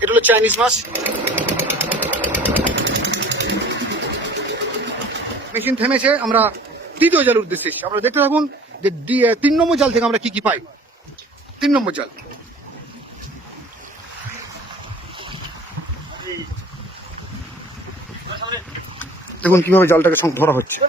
এটা হলো চাইনিজ মাছ। মেশিন থেমেছে, আমরা দ্বিতীয় জালের উদ্দেশ্যে এসেছি। আমরা দেখতে থাকুন যে 3 নম্বর জাল থেকে আমরা কি কি পাই। 3 নম্বর জাল দেখুন কিভাবে জালটাকে ধরা হচ্ছে।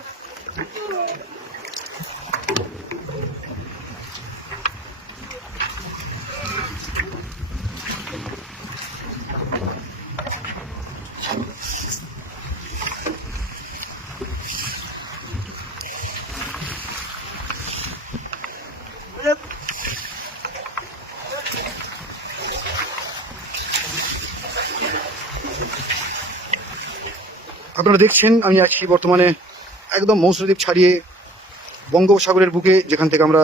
আপনারা দেখছেন আমি আছি বর্তমানে একদম মৌসুমীদ্বীপ ছাড়িয়ে বঙ্গোপসাগরের বুকে, যেখান থেকে আমরা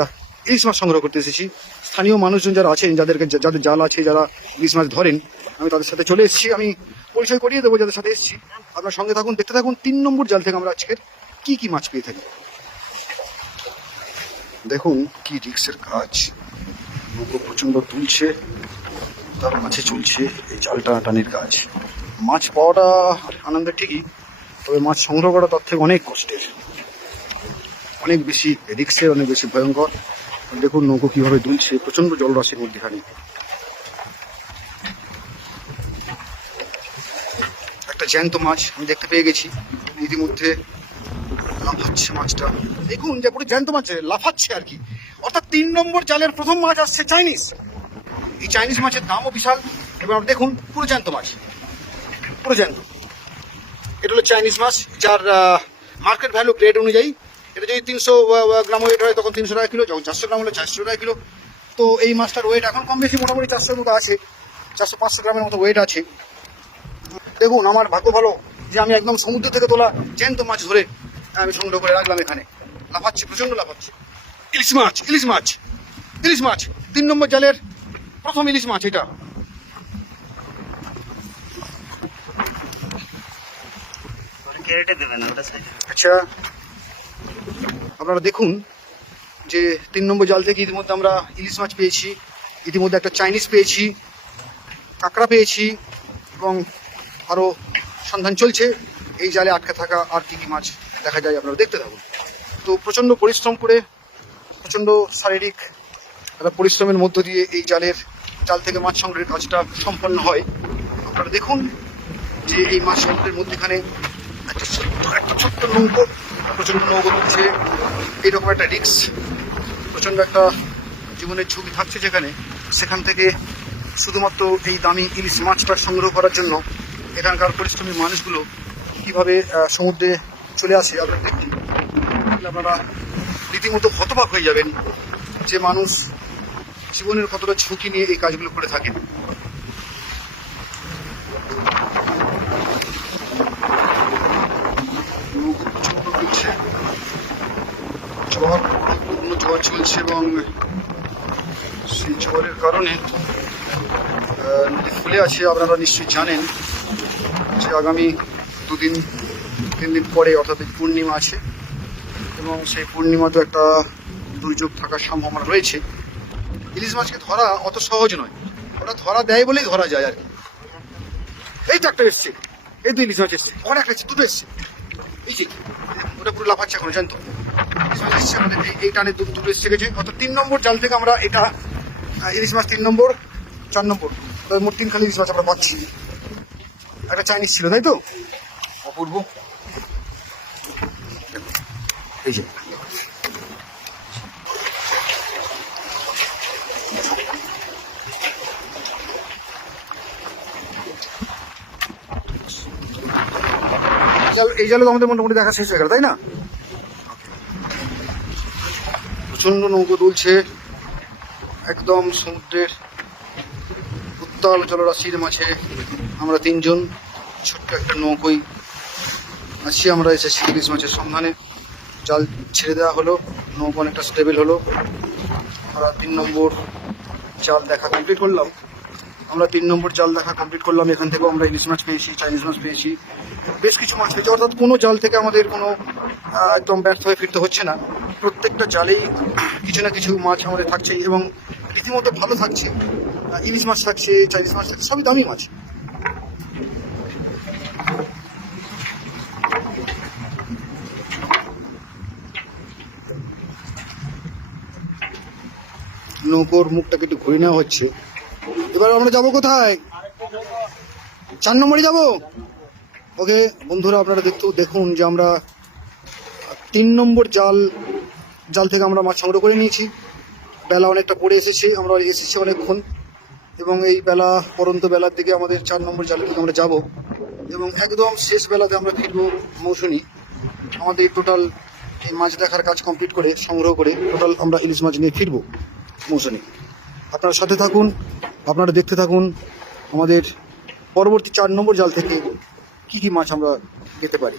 ইলিশ মাছ সংগ্রহ করতে এসেছি। স্থানীয় মানুষজন যারা আছেন, যাদের জাল আছে, যারা ইলিশ মাছ ধরেন, আমি তাদের সাথে চলে এসেছি। আমি পরিচয় করিয়ে দেবো যাদের সাথে এসেছি। আপনার সঙ্গে থাকুন, দেখতে থাকুন 3 নম্বর জাল থেকে আমরা আজকের কি কি মাছ পেয়ে থাকি। দেখুন কি রিক্সের কাজ, নৌকো প্রচণ্ড তুলছে, তার মাঝে চলছে এই জাল টানাটানির কাজ। মাছ পাওয়াটা আনন্দের ঠিকই, তবে মাছ সংগ্রহ করা তার থেকে অনেক কষ্টের, অনেক বেশি রিক্সের, অনেক বেশি ভয়ঙ্কর। দেখুন নৌকো কিভাবে দুলছে প্রচন্ড জলরাশির মধ্যেখানে। একটা জ্যান্ত মাছ আমি দেখতে পেয়ে গেছি, ইতিমধ্যে লাফাচ্ছে মাছটা। দেখুন যে পুরো জ্যান্ত মাছ লাফাচ্ছে আর কি। অর্থাৎ 3 নম্বর জালের প্রথম মাছ আসছে চাইনিজ। এই চাইনিজ মাছের দামও বিশাল। এবার দেখুন পুরো জ্যান্ত মাছ, পুরো জ্যান্ত। এটা হলো চাইনিজ মাছ, যার মার্কেট ভ্যালু গ্রেড অনুযায়ী এটা যদি 300 গ্রাম ওয়েট হয় তখন 300 টাকা কিলো, যখন 400 গ্রাম হলে 400 টাকা কিলো। তো এই মাছটার ওয়েট এখন কম বেশি মোটামুটি 400-র মতো আছে, 400-500 গ্রামের মতো ওয়েট আছে। দেখুন আমার ভাগ্য ভালো যে আমি একদম সমুদ্র থেকে তোলা জ্যান্ত মাছ ধরে আমি সংগ্রহ করে রাখলাম এখানে। লাফাচ্ছে, প্রচন্ড লাফাচ্ছে। ইলিশ মাছ, ইলিশ মাছ, ইলিশ মাছ 3 নম্বর জালের প্রথম ইলিশ মাছ এটা। আচ্ছা আপনারা দেখুন যে 3 নম্বর জাল থেকে ইতিমধ্যে আমরা ইলিশ মাছ পেয়েছি, ইতিমধ্যে একটা চাইনিজ পেয়েছি, কাঁকড়া পেয়েছি, এবং আরও সন্ধান চলছে এই জালে আটকে থাকা আর কি কি মাছ দেখা যায়। আপনারা দেখতে থাকুন। তো প্রচণ্ড পরিশ্রম করে, প্রচণ্ড শারীরিক একটা পরিশ্রমের মধ্য দিয়ে এই জাল থেকে মাছ সংগ্রহের কাজটা সম্পন্ন হয়। আপনারা দেখুন যে এই মাছ সমুদ্রের মধ্যেখানে একটা ছোট্ট নৌকো, প্রচণ্ড নৌকো তুলছে। এইরকম একটা রিক্স, প্রচণ্ড একটা জীবনের ঝুঁকি থাকছে যেখানে, সেখান থেকে শুধুমাত্র এই দামি ইলিশ মাছটা সংগ্রহ করার জন্য এখানকার পরিশ্রমী মানুষগুলো কীভাবে সমুদ্রে চলে আসে। আপনারা দেখুন, আপনারা রীতিমতো হতবাক হয়ে যাবেন যে মানুষ জীবনের কতটা ঝুঁকি নিয়ে এই কাজগুলো করে থাকেন। ঝড় চলছে এবং সেই ঝড়ের কারণে নদী ফুলে আছে। আপনারা নিশ্চয়ই জানেন যে আগামী 2-3 দিন পরে অর্থাৎ পূর্ণিমা আছে, এবং সেই পূর্ণিমাতে একটা দুর্যোগ থাকার সম্ভাবনা রয়েছে। ইলিশ মাছকে ধরা অত সহজ নয়, ওরা ধরা দেয় বলেই ধরা যায় আর কি। এই তো একটা এসছে, এই তো ইলিশ মাছ এসছে, ওখানে একটা এসছে, দুটো এসছে, এই যে ওটা পুরো লাফাচ্ছে এখনো জানতো। এই টানে দুটো এসে গেছে। অর্থাৎ 3 নম্বর জাল থেকে আমরা এটা ইলিশ মাছ 3 নম্বর, 4 নম্বর, মোট 3 খালি ইলিশ মাছ আমরা পাচ্ছি। একটা চাইনিজ ছিল, তাই তো? অপূর্ব। এই যে এই জালে তো আমাদের মোটামুটি দেখা শেষ হয়ে গেল, তাই না? প্রচণ্ড নৌকো দুলছে, একদম সমুদ্রের উত্তাল জলরাশির মাঝে আমরা 3 জন ছোট্ট একটা নৌকোই আছি। আমরা এসেছি ইলিশ মাছের সন্ধানে। জাল ছেড়ে দেওয়া হলো, নৌকো অনেকটা স্টেবল হলো। আমরা 3 নম্বর জাল দেখা কমপ্লিট করলাম। এখান থেকেও আমরা ইলিশ মাছ পেয়েছি, চাইনিজ মাছ পেয়েছি, বেশ কিছু মাছ পেয়েছি। অর্থাৎ কোনো জাল থেকে আমাদের কোনো একদম ব্যর্থ হয়ে ফিরতে হচ্ছে না। প্রত্যেকটা জালেই কিছু না কিছু মাছ আমাদের থাকছেই, এবং রীতিমতো ভালো থাকছে। ইলিশ মাছ থাকছে, চাইনিজ মাছ থাকছে, সবই দামি মাছ। নৌকোর মুখটাকে একটু ঘুরে নেওয়া হচ্ছে। এবার আমরা যাবো কোথায়? 4 নম্বরে যাবো। ওকে বন্ধুরা, আপনারা দেখুন যে আমরা 3 নম্বর জাল থেকে আমরা মাছ সংগ্রহ করে নিয়েছি। বেলা অনেকটা পড়ে এসেছে, আমরা এসেছি অনেকক্ষণ, এবং এই পরন্ত বেলার দিকে আমাদের 4 নম্বর জালের দিকে আমরা যাব, এবং একদম শেষ বেলাতে আমরা ফিরবো মৌসুনি। আমাদের টোটাল এই মাছ দেখার কাজ কমপ্লিট করে, সংগ্রহ করে টোটাল আমরা ইলিশ মাছ নিয়ে ফিরবো মৌসুনি। আপনারা সাথে থাকুন, আপনারা দেখতে থাকুন আমাদের পরবর্তী 4 নম্বর জাল থেকে কী কী মাছ আমরা পেতে পারি।